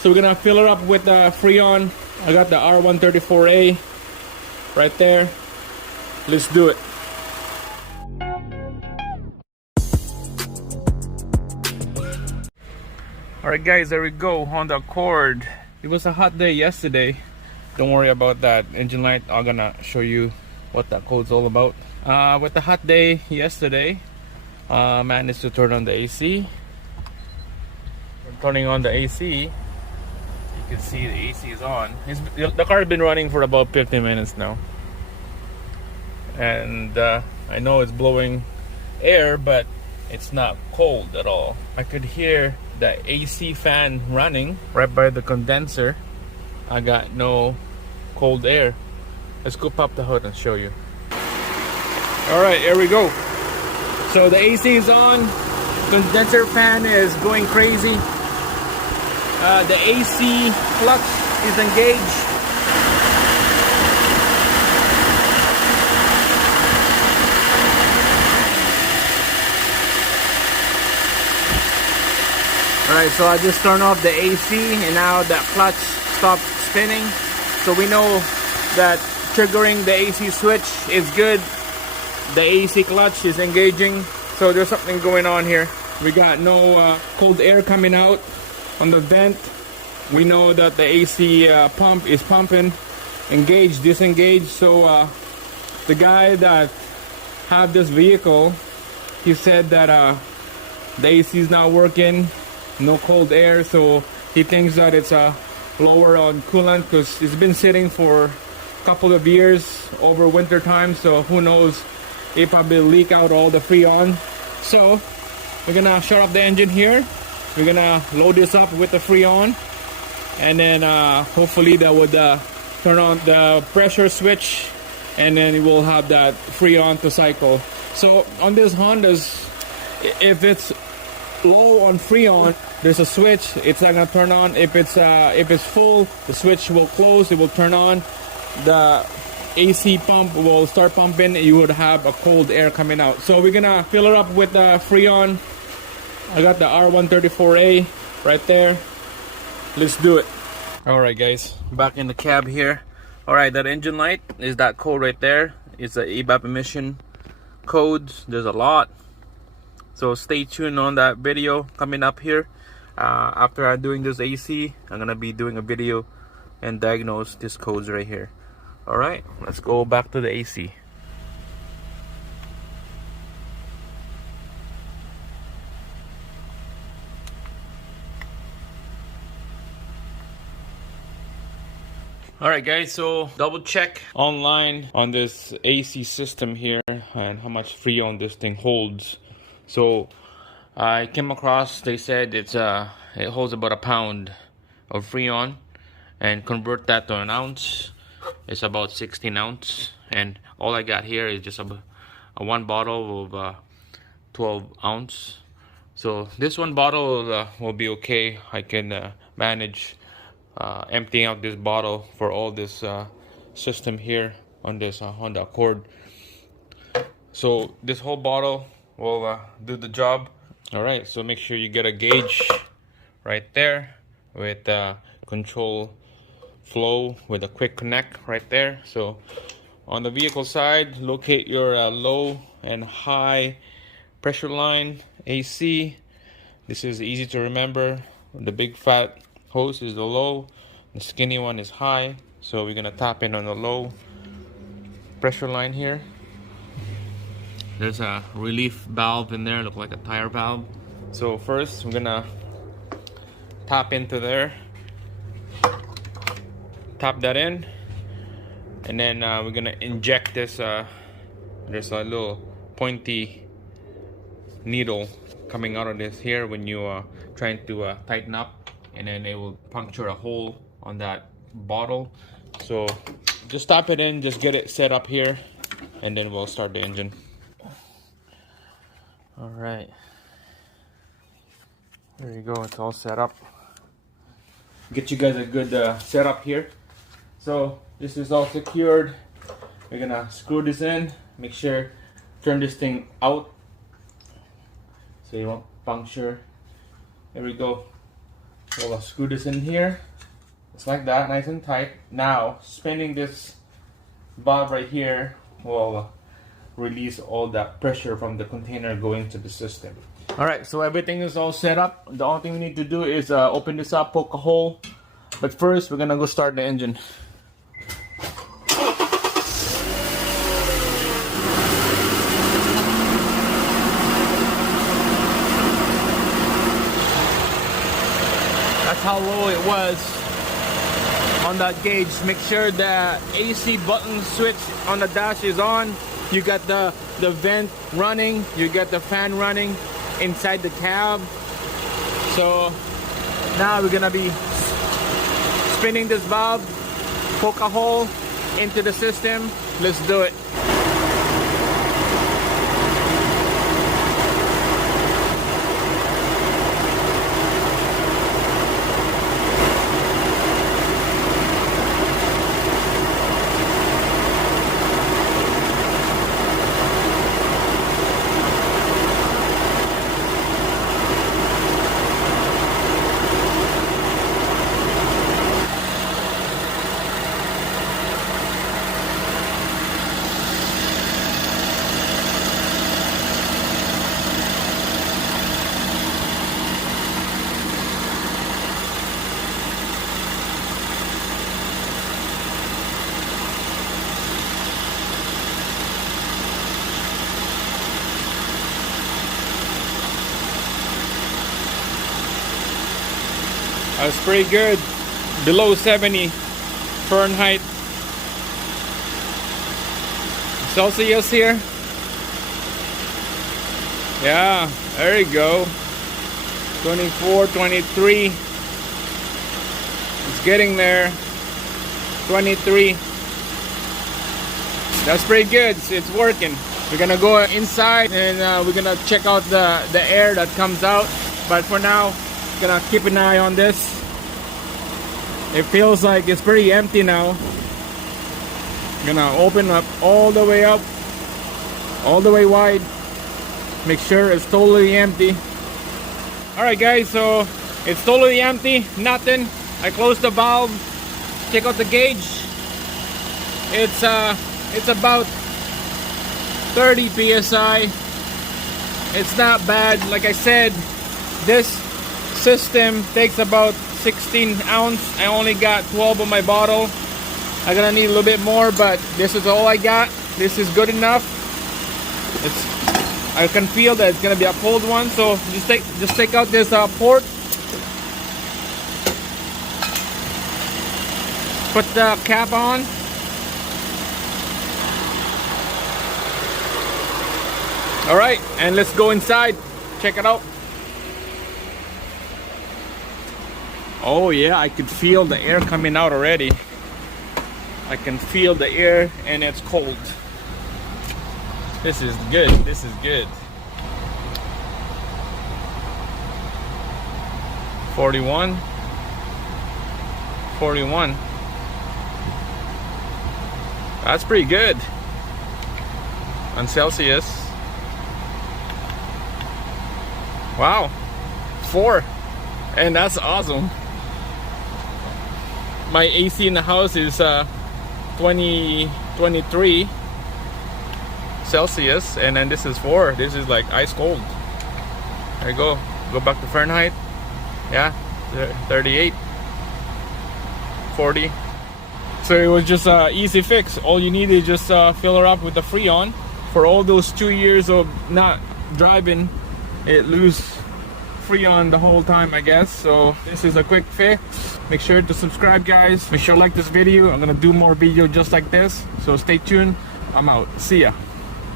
So we're gonna fill her up with Freon. I got the R134A right there. Let's do it. Alright guys, there we go, Honda Accord. It was a hot day yesterday. Don't worry about that engine light. I'm gonna show you what that code's all about. With the hot day yesterday, managed to turn on the AC. Turning on the AC, you can see the AC is on. The car has been running for about 15 minutes now. And I know it's blowing air, but it's not cold at all. I could hear the AC fan running right by the condenser. I got no cold air. Let's go pop the hood and show you. Alright, here we go. So the AC is on. Condenser fan is going crazy. The AC clutch is engaged. Alright, so I just turned off the AC and now the clutch stopped spinning. So we know that triggering the AC switch is good. The AC clutch is engaging. So there's something going on here. We got no cold air coming out on the vent. We know that the AC pump is pumping. Engaged, disengaged. So the guy that had this vehicle, he said that the AC is not working. No cold air, so he thinks that it's lower on coolant because it's been sitting for a couple of years over winter time, so who knows, it probably leak out all the Freon. So we're gonna shut off the engine here. We're gonna load this up with the Freon, and then hopefully that would turn on the pressure switch, and then it will have that Freon to cycle. So on these Hondas, if it's low on Freon, there's a switch, it's not gonna turn on. If it's full, the switch will close, it will turn on. The AC pump will start pumping, you would have a cold air coming out. So we're gonna fill her up with Freon. I got the R134A right there. Let's do it. Alright guys, back in the cab here. Alright, that engine light is that code right there. It's the EBAP emission codes. There's a lot. So stay tuned on that video coming up here. After I'm doing this AC, I'm gonna be doing a video and diagnose these codes right here. Alright, let's go back to the AC. Alright guys, so double check online on this AC system here and how much Freon this thing holds. So I came across, they said it holds about a pound of Freon, and convert that to an ounce, it's about 16 ounce, and all I got here is just a one bottle of 12 ounce. So this one bottle will be okay. I can manage emptying out this bottle for all this system here on this Honda Accord. So this whole bottle will do the job. Alright, so make sure you get a gauge right there with control flow with a quick connect right there. So on the vehicle side, locate your low and high pressure line AC. This is easy to remember. The big fat hose is the low, the skinny one is high. So we're gonna tap in on the low pressure line here. There's a relief valve in there, look like a tire valve. So first we're gonna tap into there, tap that in, and then we're gonna inject this. There's a little pointy needle coming out of this here when you trying to tighten up, and then it will puncture a hole on that bottle. So just tap it in, just get it set up here, and then we'll start the engine. Alright, there you go, it's all set up. Get you guys a good setup here. So this is all secured. We're gonna screw this in, make sure, turn this thing out so you won't puncture. There we go. We'll screw this in here. It's like that, nice and tight. Now, spinning this valve right here will release all that pressure from the container going to the system. Alright, so everything is all set up. The only thing we need to do is open this up, poke a hole. But first, we're gonna go start the engine. That's how low it was on that gauge. Make sure the AC button switch on the dash is on. You got the vent running, you got the fan running inside the cab. So now we're gonna be spinning this valve, poke a hole into the system. Let's do it. That's pretty good. Below 70 Fahrenheit. Celsius here. Yeah, there you go. 24, 23. It's getting there. 23. That's pretty good. It's working. We're gonna go inside and we're gonna check out the air that comes out. But for now, gonna keep an eye on this. It feels like it's pretty empty now. Gonna open up all the way up, all the way wide. Make sure it's totally empty. Alright guys, so it's totally empty, nothing. I closed the valve. Check out the gauge. It's about 30 psi. It's not bad. Like I said, this system takes about 16 ounce. I only got 12 on my bottle. I'm gonna need a little bit more, but this is all I got. This is good enough. I can feel that it's gonna be a cold one, so just take out this port. Put the cap on. All right, and let's go inside. Check it out. Oh yeah, I could feel the air coming out already. I can feel the air and it's cold. This is good. This is good. 41. 41. That's pretty good on Celsius. Wow. 4. And that's awesome. My AC in the house is 23 Celsius, and then this is 4. This is like ice cold. There you go. Go back to Fahrenheit. Yeah, 38, 40. So it was just an easy fix. All you need is just fill her up with the Freon. For all those 2 years of not driving, it lose Freon the whole time, I guess. So this is a quick fix. Make sure to subscribe, guys. Make sure to like this video. I'm gonna do more videos just like this, so stay tuned. I'm out. See ya.